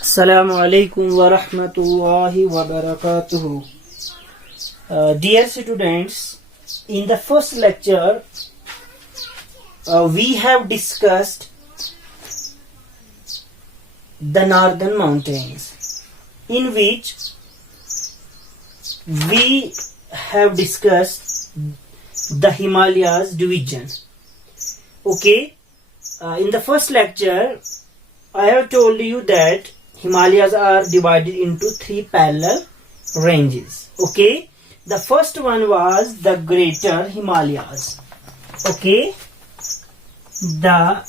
Assalamu alaikum wa rahmatullahi wa barakatuhu. Dear students, in the first lecture, we have discussed the northern mountains, in which we have discussed the Himalayas division. Okay, in the first lecture, I have told you that Himalayas are divided into three parallel ranges. Okay, the first one was the Greater Himalayas. Okay, the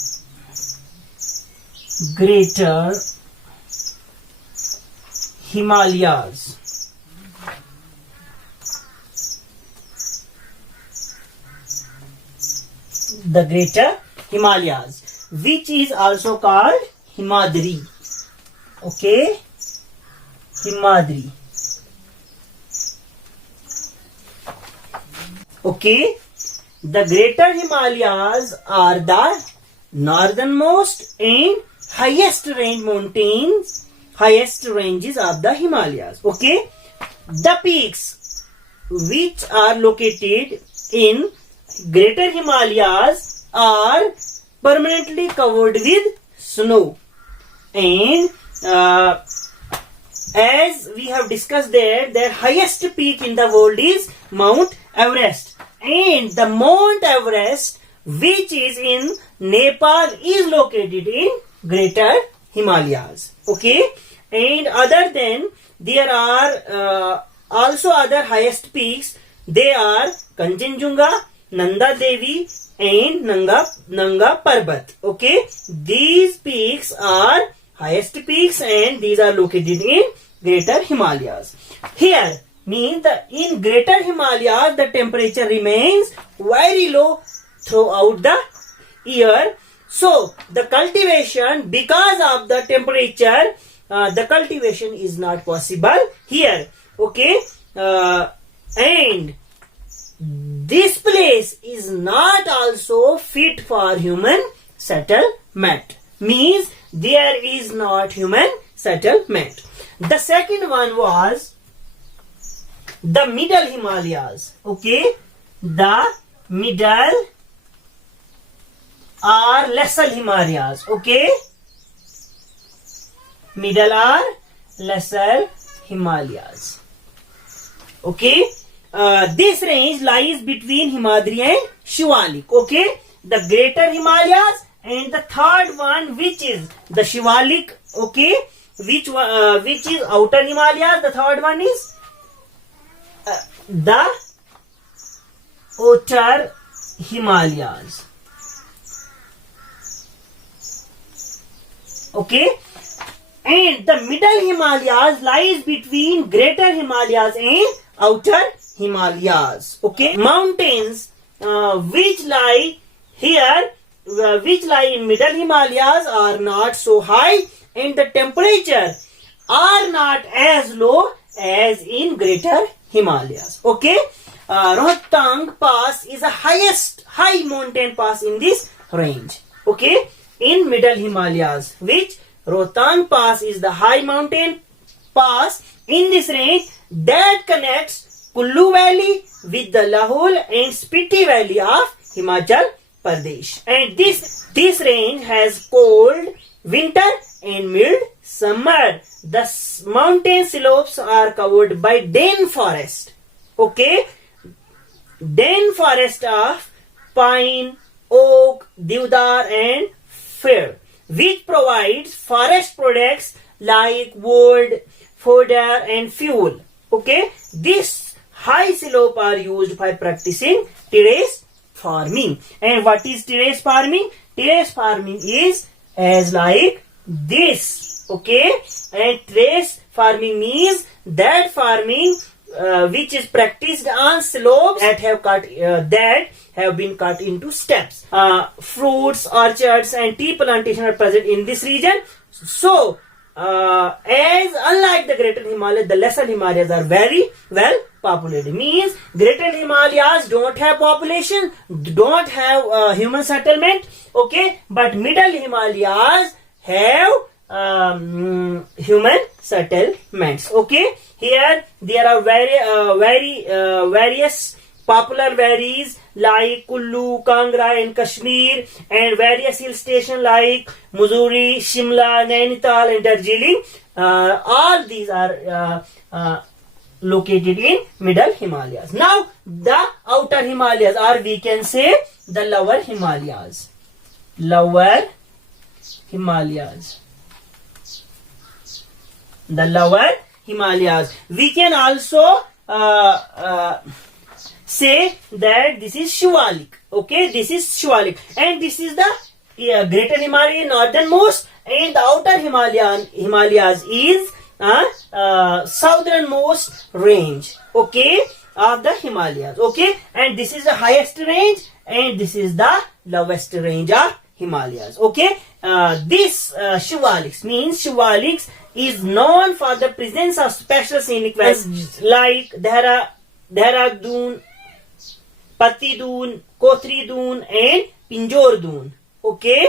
Greater Himalayas. The Greater Himalayas, which is also called Himadri. Okay, Himadri. Okay, the Greater Himalayas are the northernmost and highest ranges of the Himalayas. Okay, the peaks which are located in Greater Himalayas are permanently covered with snow, and as we have discussed that the highest peak in the world is Mount Everest, and the Mount Everest, which is in Nepal, is located in Greater Himalayas. Okay, and other than there are also other highest peaks. They are Kanchenjunga, Nanda Devi, and Nanga Parbat. Okay, these peaks are highest peaks, and these are located in Greater Himalayas. Here means that in Greater Himalayas the temperature remains very low throughout the year. So the cultivation, because of the temperature, the cultivation is not possible here. Okay, and this place is not also fit for human settlement. Means there is not human settlement. The second one was the Middle Himalayas. Okay, the Middle or Lesser Himalayas. Okay, Middle or Lesser Himalayas. Okay, this range lies between Himadri and Shivalik. Okay, the Greater Himalayas, and the third one, which is the Shivalik. Okay, which is Outer Himalayas. The third one is the Outer Himalayas. Okay, and the Middle Himalayas lies between Greater Himalayas and Outer Himalayas. Okay, mountains which lie here, which lie in Middle Himalayas, are not so high, and the temperature are not as low as in Greater Himalayas. Okay, Rohtang Pass is the highest high mountain pass in this range. Okay, in Middle Himalayas, which Rohtang Pass is the high mountain pass in this range that connects Kullu Valley with the Lahore and Spiti Valley of Himachal Pradesh. And this range has cold winter and mild summer. The mountain slopes are covered by dense forest. Okay, dense forest of pine, oak, deodar, and fir, which provides forest products like wood, fodder, and fuel. Okay, this high slope are used by practicing terrace farming. And what is terrace farming? Terrace farming is as like this. Okay, and terrace farming means that farming which is practiced on slopes that have been cut into steps. Fruits, orchards, and tea plantations are present in this region. So, as unlike the Greater Himalayas, the Lesser Himalayas are very well populated. Means Greater Himalayas don't have population, don't have human settlement. Okay, but Middle Himalayas have human settlements. Okay, here there are various popular valleys like Kullu, Kangra and Kashmir, and various hill stations like Mussoorie, Shimla, Nainital and Darjeeling. All these are located in middle Himalayas. Now the outer Himalayas, or we can say the lower Himalayas. Lower Himalayas. The lower Himalayas. We can also say that this is Shivalik. Okay, this is Shivalik, and this is the greater Himalaya, northernmost, and the outer Himalayas is southernmost range. Okay, of the Himalayas. Okay, and this is the highest range, and this is the lowest range of Himalayas. Okay, this Shivaliks means Shivaliks is known for the presence of special scenic valleys like Dehradun, Patti Doon, Kothri Doon and Pinjore Doon. Okay,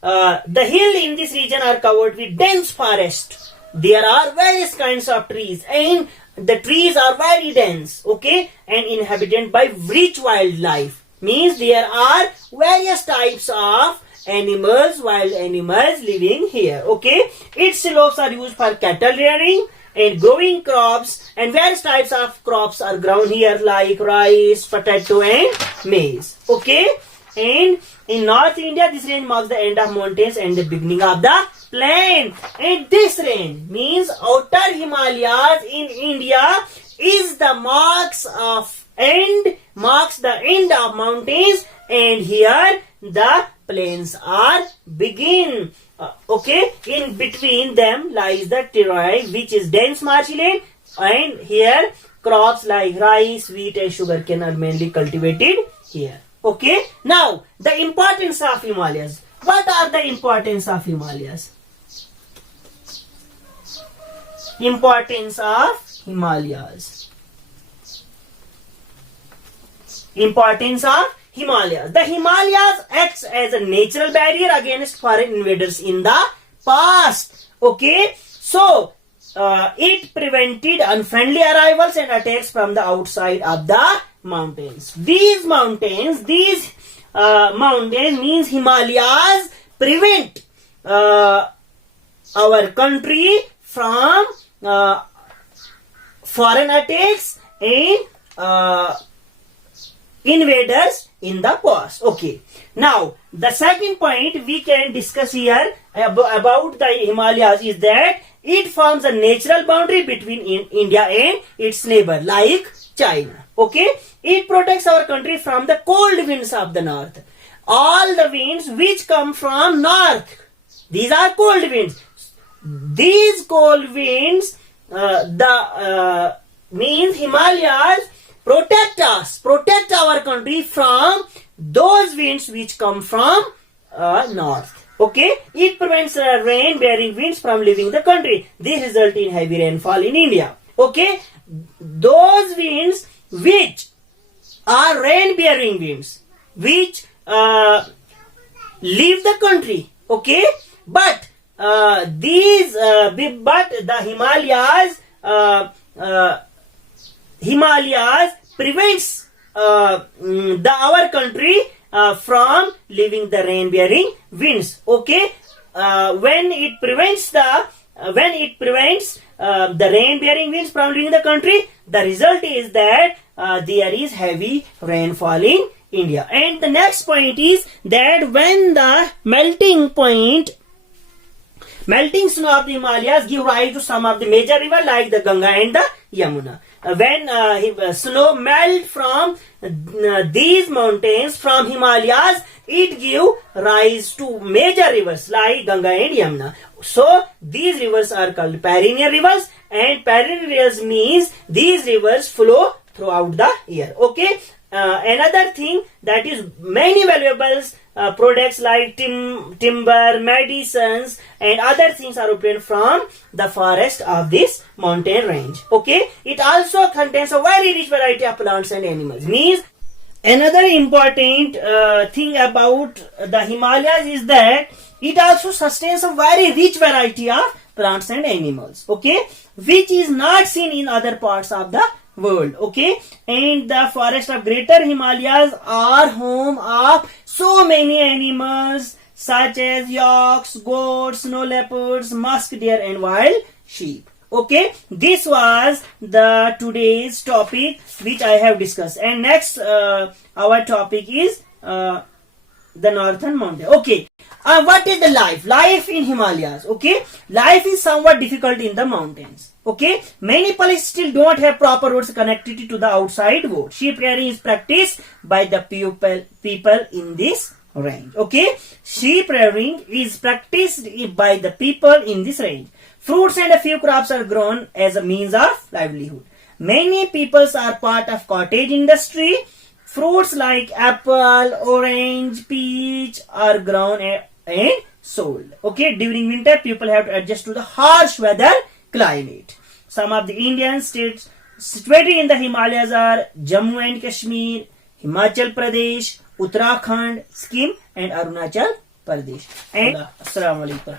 the hills in this region are covered with dense forest. There are various kinds of trees and the trees are very dense. Okay, and inhabited by rich wildlife. Means there are various types of animals, wild animals living here. Okay, its slopes are used for cattle rearing and growing crops, and various types of crops are grown here like rice, potato and maize. Okay, and in North India this range marks the end of mountains and the beginning of the plain, and this range means outer Himalayas in India is the marks the end of mountains, and here the plains are begin. Okay, in between them lies the Terai, which is dense marshland, and here crops like rice, wheat and sugarcane are mainly cultivated here. Okay, now the importance of Himalayas. What are the importance of Himalayas? Importance of Himalayas. Importance of Himalayas. The Himalayas acts as a natural barrier against foreign invaders in the past. Okay, so it prevented unfriendly arrivals and attacks from the outside of the mountains. These mountains means Himalayas prevent our country from foreign attacks and invaders in the past. Okay, now the second point we can discuss here about the Himalayas is that it forms a natural boundary between India and its neighbor like China. Okay, it protects our country from the cold winds of the north. All the winds which come from north, these are cold winds. These cold winds means Himalayas protect our country from those winds which come from north. Okay, it prevents rain-bearing winds from leaving the country. This results in heavy rainfall in India. Okay, those winds which are rain-bearing winds which leave the country. Okay, but the Himalayas prevents our country from leaving the rain-bearing winds. Okay, when it prevents the rain-bearing winds from leaving the country, the result is that there is heavy rainfall in India. And the next point is that when the melting snow of the Himalayas give rise to some of the major rivers like the Ganga and the Yamuna. When snow melt from these mountains from Himalayas, it give rise to major rivers like Ganga and Yamuna. So these rivers are called perennial rivers, and perennial rivers means these rivers flow throughout the year. Okay, another thing that is many valuables products like timber, medicines and other things are obtained from the forest of this mountain range. Okay, it also contains a very rich variety of plants and animals. Means Another important thing about the Himalayas is that it also sustains a very rich variety of plants and animals, okay, which is not seen in other parts of the world, okay. And the forest of Greater Himalayas are home of so many animals such as yaks, goats, snow leopards, musk deer, and wild sheep. Okay, this was the today's topic which I have discussed, and next our topic is the northern mountain. Okay, what is the life in Himalayas? Okay, life is somewhat difficult in the mountains. Okay, many places still don't have proper roads connectivity to the outside world. Sheep rearing is practiced by the people in this range. Okay, sheep rearing is practiced by the people in this range. Fruits and a few crops are grown as a means of livelihood. Many peoples are part of cottage industry. Fruits like apple, orange, peach are grown and sold. Okay, during winter people have to adjust to the harsh weather climate. Some of the Indian states situated in the Himalayas are Jammu and Kashmir, Himachal Pradesh, Uttarakhand, Sikkim, and Arunachal Pradesh. And Assalamu alaikum.